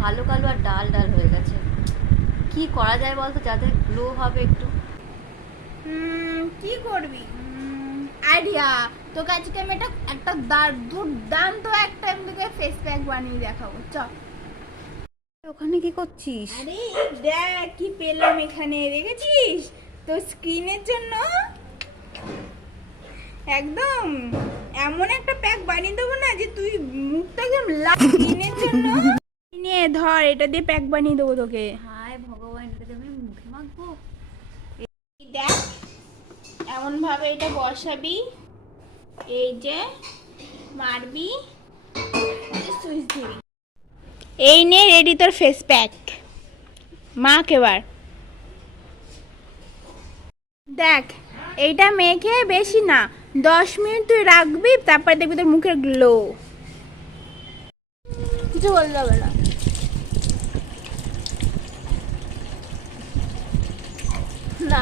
কালো কালো আর ডাল ডাল হয়ে গেছে। কি করা যায় বলতো যাতে গ্লো হবে একটু? কি করবি? আইডিয়া, তোকে আজকে আমি একটা দুর্দান্ত একটা তোকে ফেস প্যাক বানিয়ে দেখাবো। চ। ওখানে কি করছিস? আরে দেখ কি পেলাম এখানে, দেখেছিস? তো স্কিনের জন্য একদম এমন একটা প্যাক বানিয়ে দেবো না যে তুই মুখটা একদম স্কিনের জন্য নিয়ে ধর, এটা দিয়ে প্যাক বানিয়ে দেবো তোকে। হায় ভগবান, এটা আমি মুখে মাখবো? দেখ এমন ভাবে এটা বসাবি, এই যে মারবি, সুইচ দিবি, এই নে রেডি তোর ফেস প্যাক। মাখ এবার। দেখ এইটা মেখে বেশি না 10 মিনিট তুই রাখবি, তারপর দেখবি তোর মুখের গ্লো। কিছু বলতে হবে না। না